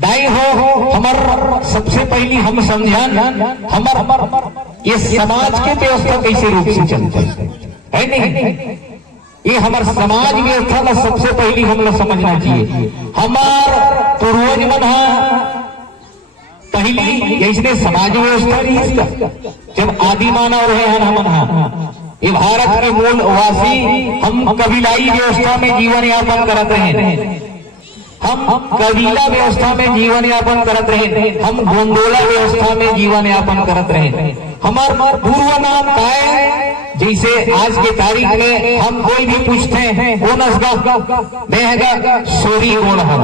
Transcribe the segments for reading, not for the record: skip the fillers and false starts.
दाई हो हमर सबसे पहली हम समझान हमर ये समाज के व्यवस्था कैसे रूप से चलते है नहीं, ये हमार समाज व्यवस्था का सबसे पहली हम लोग समझना चाहिए। हमार पूर्वज मन पहली जैसे समाज व्यवस्था रही इसका जब आदि मानव रहे हैं हम ये भारत के मूल वासी हम कबीलाई व्यवस्था में जीवन यापन करते हैं, हम कबीला व्यवस्था में जीवन यापन करते रहे, हम गोंडोला व्यवस्था में जीवन यापन करते रहे। हमार पूर्व नाम का है, जैसे आज के तारीख में हम कोई भी पूछते हैं कौन असगा सोरी गोड़ है।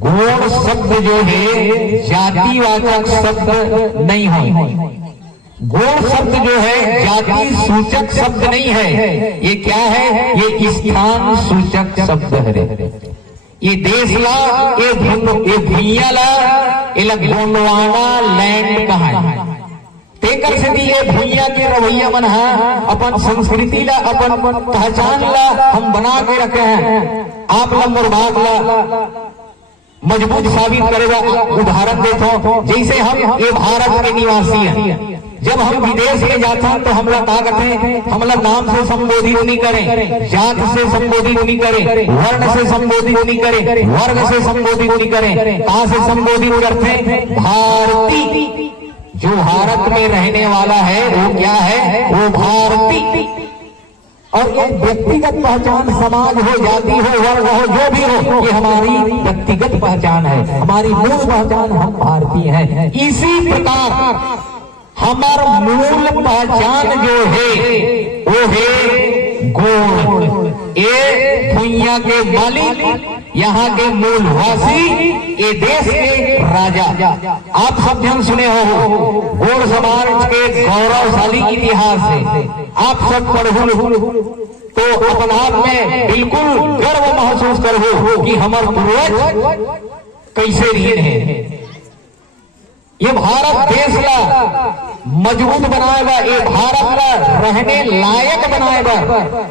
गोड़ शब्द जो है जातिवाचक शब्द नहीं है, गोड़ शब्द जो है जाति सूचक शब्द नहीं है, ये क्या है, ये स्थान सूचक शब्द है। ये देश ला ये भूइया ला ये गोंडवाना लैंड कहा है, तेकर से ये भूइया के रवैया मन है अपन संस्कृति ला अपन पहचान ला हम बना के रखे हैं। आप नंबर भाग ला मजबूत साबित करेगा उदाहरण देखो, जैसे हम ये भारत के निवासी हैं, जब हम विदेश में जाते हैं तो हम लोग क्या करते हैं, हम लोग नाम से संबोधित नहीं करें, जात से संबोधित नहीं करें, वर्ण से संबोधित नहीं करें, वर्ग से संबोधित नहीं करें, कहां से संबोधित करते हैं, भारतीय। जो भारत में रहने वाला है वो क्या है, वो भारतीय। और ये व्यक्तिगत पहचान समाज हो, जाति हो, वर्ग हो, जो भी हो, ये हमारी व्यक्तिगत पहचान है, हमारी मूल पहचान हम भारतीय हैं। इसी प्रकार हमार मूल पहचान जो है वो है गोड़। ये भूइया के मालिक, यहाँ के मूलवासी, ये देश के राजा। आप सब जन सुने हो गोड़ समाज के गौरवशाली इतिहास है, आप सब पढ़ो तो अपने आप में बिल्कुल गर्व महसूस करो कि हमारे पूर्वज कैसे रहे हैं। ये भारत देश ला मजबूत बनाएगा, ये भारत ला रहने लायक बनाएगा।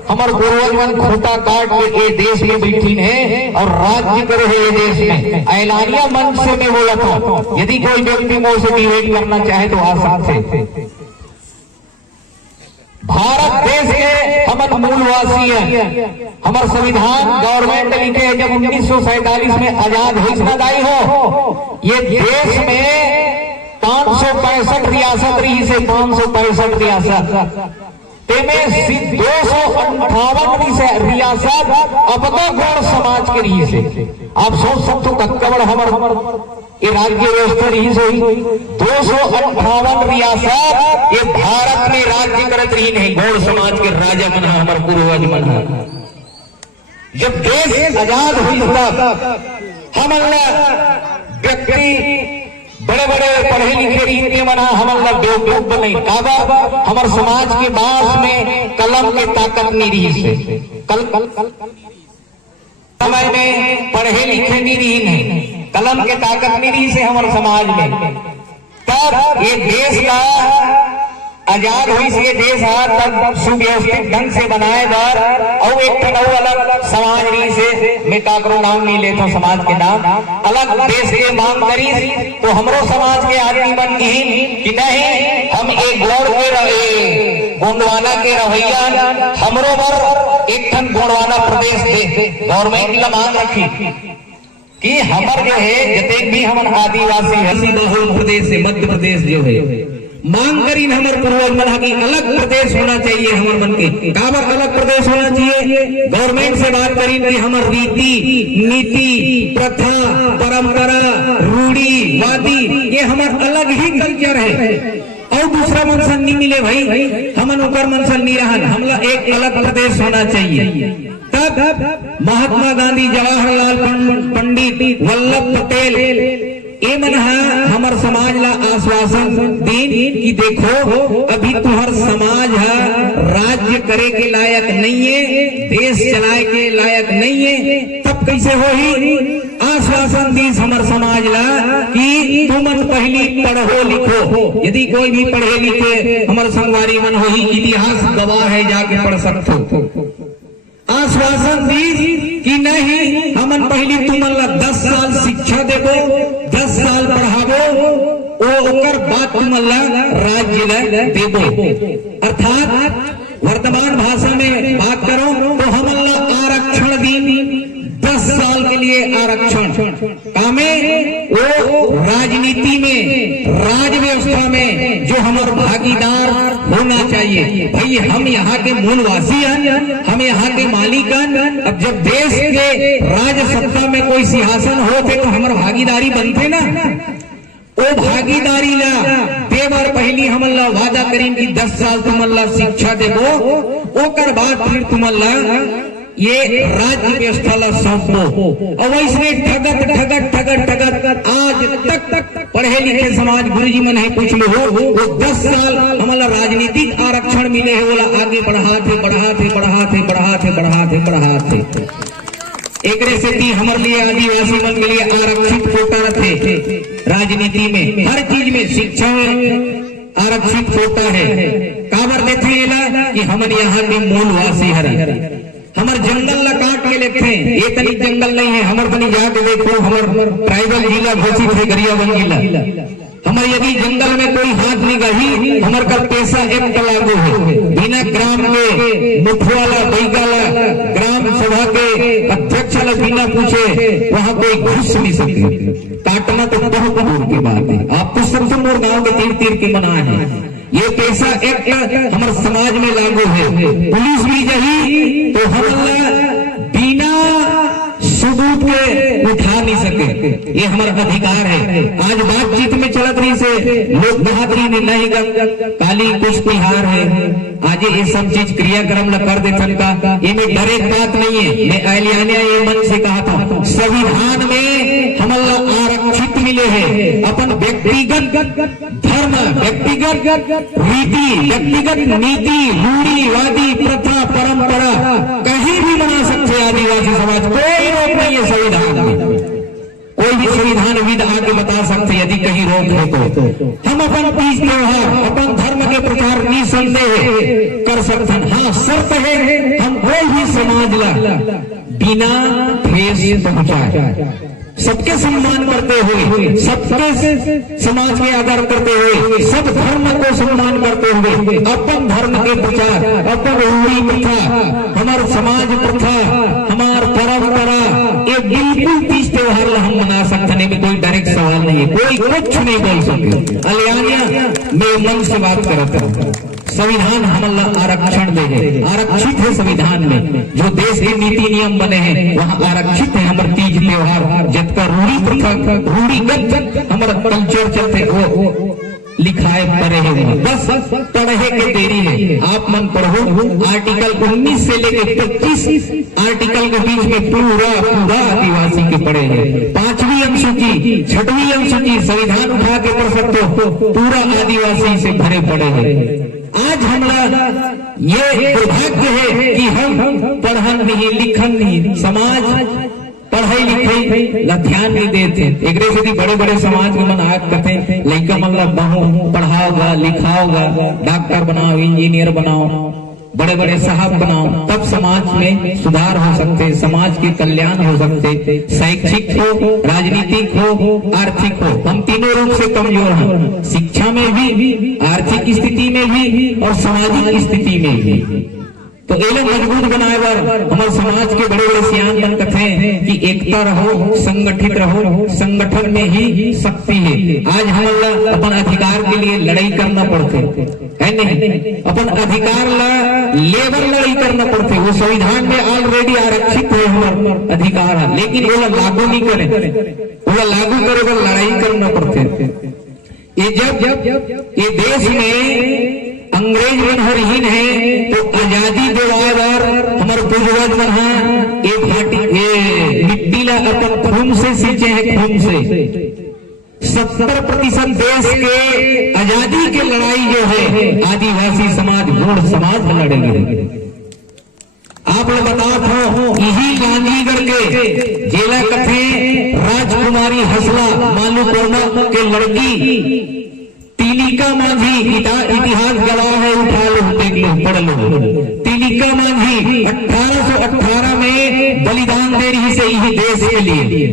हमारे पूर्वज मन खूंटा काट के ये देश में बैठी है और राज्य करे है ये देश में। ऐलानिया मंच से मैं बोला था, यदि कोई व्यक्ति मुझसे डिबेट करना चाहे तो आसान से। भारत देश के हम मूलवासी हैं, हमारा संविधान गवर्नमेंट लिखे है जब 1947 में आजाद घोषणा दाई हो, ये देश में 565 रियासत रही से 565 रियासत तेमें 258 रियासत अब तक गौड़ समाज के रही से। आप सोच सकते हो कक्कड़ हमर ये राज्य व्यवस्था रही से 258 रियासत ये भारत में राज्य करत रही नहीं, गौड़ समाज के राजा बना हमारे पूर्वज बना। जब देश आजाद हुई हम व्यक्ति बड़े बड़े पढ़े लिखे रीति मना हमारा बेवकूफ बने, काबा हमारे समाज के बास में कलम के ताकत नहीं रही से, कल समय में पढ़े लिखे नहीं रही नहीं, कलम के ताकत नहीं रही से हमारे समाज में। तब ये देश का आजाद हुई से देश तब सुव्यवस्थित ढंग से बनाए बार और एक अलग समाज रही से मैं काकरो नाम नहीं लेता, समाज के नाम अलग देश के मांग करी तो हमरो समाज के आदमी बन गई कि नहीं हम एक गौड़ के रहे गोंडवाना के रवैया हमरो पर एक ठन गोंडवाना प्रदेश दे। गवर्नमेंट का मांग रखी कि हमर जो है जितने भी हम आदिवासी है बहुल प्रदेश से मध्य प्रदेश जो है मांग करी हमारे पूर्वज मन की अलग प्रदेश होना चाहिए, हमारे मन के काबर अलग प्रदेश होना चाहिए। गवर्नमेंट से बात करी कि हमारे रीति नीति प्रथा परंपरा रूढ़ी वादी ये हमारा अलग ही कल्चर है और दूसरा मनसल नहीं मिले भाई, हम ऊपर मनसल नहीं रहा, हमला एक अलग प्रदेश होना चाहिए। तब महात्मा गांधी जवाहरलाल पंडित वल्लभ पटेल ये मन हमार समाज ला आश्वासन दीन कि देखो अभी तुम्हार समाज है राज्य करे के लायक नहीं है, देश चलाए के लायक नहीं है, तब कैसे हो ही आश्वासन दी हमार समाज ला कि तुम पहली पढ़ो लिखो। यदि कोई भी पढ़े लिखे हमारे संगवारी मन हो ही इतिहास गवाह है, जाके पढ़ सकते। आश्वासन दी कि नहीं हमन पहली तुम 10 साल देबो 10 साल पढ़ाबो ओकर बाद तुम राज्य ला देबो। अर्थात वर्तमान भाषा में बात करो तो हम आरक्षण दी 10 साल के लिए आरक्षण कामे वो राजनीति में राज व्यवस्था में जो हमारा भागीदार होना चाहिए। भाई हम यहाँ के मूलवासी हैं, हम यहाँ के मालिक हैं। अब जब देश के राज सत्ता में कोई सिंहासन होते तो हमारा भागीदारी बनते ना। वो भागीदारी ला दे बार पहली हम वादा करें कि 10 साल तुम शिक्षा देबो, ओकर बाद फिर तुम ये राज्य व्यवस्था ला सौंपो। और वैसे ठगत आज तक पढ़े लिखे समाज गुरुजी मन है कुछ लोग वो 10 साल हमारा राजनीतिक आरक्षण मिले है बोला आगे बढ़ाते। एक रेसिपी हमारे लिए आदिवासी मन के लिए आरक्षित कोटा थे। राजनीति में हर चीज में शिक्षा में आरक्षित कोटा है। काबर देते कि हमारे यहाँ के मूलवासी हर हमार जंगल ला काट के लेते हैं। ये तनी जंगल नहीं है हमारे तनी जाके देखो हमार ट्राइबल जिला घोषित है गरियाबंद जिला। हमारे यदि जंगल में कोई हाथ निगाही हमारे का पैसा एक लागू है। बिना ग्राम के मुखवाला बैगाला ग्राम सभा के अध्यक्ष ला बिना पूछे वहाँ कोई घुस नहीं सकते। काटना तो बहुत दूर की बात है। आप तो सबसे मोर गाँव के तीर के मना है। ये पैसा एक हमारे समाज में लागू है। पुलिस भी जही तो हम बिना सबूत के उठा नहीं सके, ये हमारा अधिकार है। आज बातचीत में चलत रही से लोग बहादुरी ने नहीं काली कुछ तिहार है। आज ये सब चीज क्रियाक्रम न कर देते का ये में डरे बात नहीं है। मैं आलियानिया ये मन से कहा था संविधान में हम आरक्षित मिले हैं। अपन व्यक्तिगत धर्म, व्यक्तिगत रीति, व्यक्तिगत नीति, रूढ़िवादी प्रथा परंपरा कहीं भी बना सकते आदिवासी समाज। कोई रोक नहीं है संविधान में। कोई भी संविधान विद आगे बता सकते यदि कहीं रोक है तो। हम अपन तीज त्योहार अपन धर्म के प्रचार निसंदेह कर सकते हैं। हाँ शर्त है हम कोई भी समाज ला बिना ठेस पहुंचाए सबके सम्मान करते हुए, सबके समाज के आदर करते हुए, सब धर्म को सम्मान करते हुए अपन धर्म के प्रचार, अपन रूढ़ी प्रथा, हमारे समाज प्रथा, हमार परंपरा ये बिल्कुल तीज त्योहार हम मना सकते नहीं। कोई डायरेक्ट सवाल नहीं है, कोई कुछ नहीं बोल सकते। अलियानिया मैं मन से बात करता हूँ। संविधान हम आरक्षण दे आरक्षित है संविधान में। जो देश के नीति नियम बने हैं वहाँ आरक्षित है। हमारे तीज त्योहार जब का रूढ़ी प्रथा रूढ़िगत हमारा कल्चर चलते वो लिखाए पढ़े हैं। बस पढ़े के देरी है। आप मन पढ़ो आर्टिकल 19 से लेकर 25 आर्टिकल के बीच में पूरा आदिवासी के पढ़े हैं। 5वीं अनुसूची 6वीं अनुसूची संविधान उठा के पढ़ सकते हो, पूरा आदिवासी से भरे पड़े हैं। आज हमारा ये दुर्भाग्य है कि हम पढ़न नहीं लिखन नहीं, समाज पढ़ाई लिखाई ला ध्यान नहीं देते। एक से बड़े बड़े समाज के मन आग करते लड़का मन ला बहु पढ़ाओगा लिखाओगा, डॉक्टर बनाओ, इंजीनियर बनाओ, बड़े बड़े साहब बनाओ, तब समाज में सुधार हो सकते, समाज के कल्याण हो सकते। शैक्षिक हो, राजनीतिक हो, आर्थिक हो, हम तीनों रूप से कमजोर हैं। शिक्षा में भी, आर्थिक स्थिति में भी और सामाजिक स्थिति में भी। तो ये लोग मजबूत बनाए बार हमारे समाज के बड़े बड़े सियान बन कहते हैं कि एकता रहो, संगठित रहो, संगठन में ही शक्ति है। आज हम अपन अधिकार के लिए लड़ाई करना पड़ते है नहीं, अपन अधिकार ला लेबर लड़ाई करना पड़ते। वो संविधान में ऑलरेडी आरक्षित है हमारा अधिकार है, लेकिन वो लागू नहीं करे, वो लागू करे तो लड़ाई करना पड़ते। ये जब ये देश में अंग्रेज मनहरहीन है तो आजादी दिलावर हमारे पूर्वज मन है ये भाटी ये मिट्टी ला अपन खून से सींचे है, खून से 70% देश के आजादी की लड़ाई जो है आदिवासी समाज गूढ़ समाज लड़ेंगे। आप लोग बताओ हो यही गांधीगढ़ के जेला कथे राजकुमारी हसला मालूकोमा के लड़की तिलिका मांझी इतिहास गवाह है, उठा लो देख लो पढ़ लो। तिलिका मांझी 1818 में बलिदान दे रही से यही देश के लिए।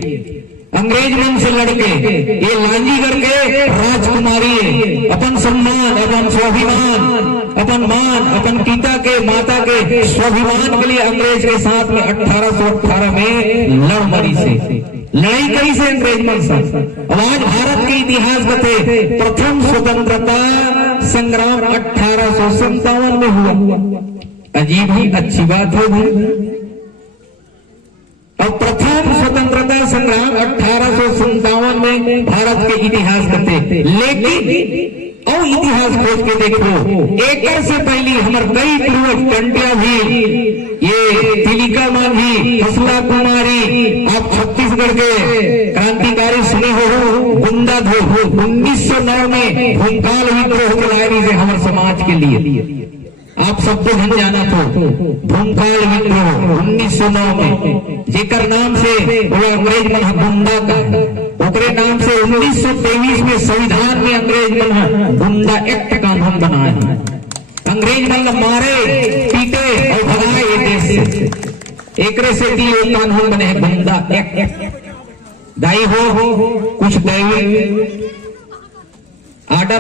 अंग्रेज मन से लड़के ये लांजी करके राजकुमारी अपन सम्मान, अपन स्वाभिमान, अपन मान, अपन पिता के माता के स्वाभिमान के लिए अंग्रेज के साथ में 1818 में लड़ मरी से लड़ाई करी से अंग्रेज मन से। अब आज भारत के इतिहास बते प्रथम स्वतंत्रता संग्राम 1857 में हुआ। अजीब ही अच्छी बात हो गई। और प्रथम स्वतंत्रता संग्राम 1857 में भारत के इतिहास बते, लेकिन और इतिहास खोज के देखो एक से पहले हमारे कई पूर्वज टंटिया भी, ये तिलिका मांझी, फसला कुमारी, आप छत्तीसगढ़ के क्रांतिकारी सुने हो गुंडा धो 1909 में भूमकाल विद्रोह चलाए से हमारे समाज के लिए। आप सबको हम जाना तो भूमकाल विद्रोह 1909 में जेकर नाम से वो अंग्रेज मन गुंडा का, ओकरे नाम से 1923 में संविधान में अंग्रेज मन गुंडा एक्ट कानून बनाए। अंग्रेज मन मारे पीटे और भगाए ये देश से, एक से दिए कानून बने गुंडा एक्ट। दाई हो कुछ दैवी आर्डर